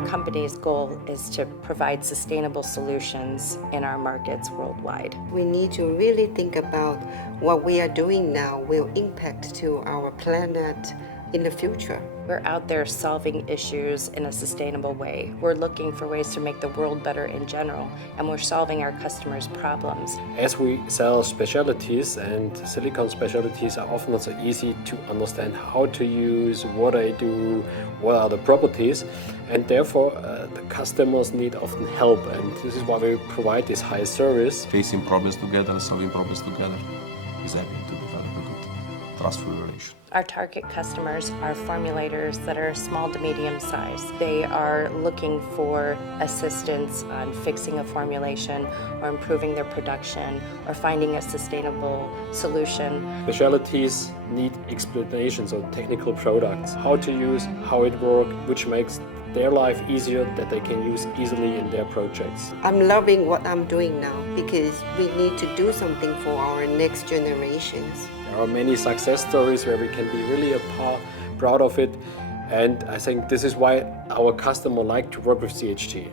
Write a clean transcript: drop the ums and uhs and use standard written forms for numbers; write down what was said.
Our company's goal is to provide sustainable solutions in our markets worldwide. We need to really think about what we are doing now will impact to our planet in the future. We're out there solving issues in a sustainable way. We're looking for ways to make the world better in general, and we're solving our customers' problems. As we sell specialties, and silicone specialties are often not so easy to understand how to use, what I do, what are the properties, and therefore the customers need often help, and this is why we provide this high service. Facing problems together, solving problems together is helping to develop a good, trustful relation. Our target customers are formulators that are small to medium size. They are looking for assistance on fixing a formulation or improving their production or finding a sustainable solution. Specialties need explanations of technical products, how to use, how it works, which makes their life easier, that they can use easily in their projects. I'm loving what I'm doing now because we need to do something for our next generations. There are many success stories where we can be really proud of it, and I think this is why our customer like to work with CHT.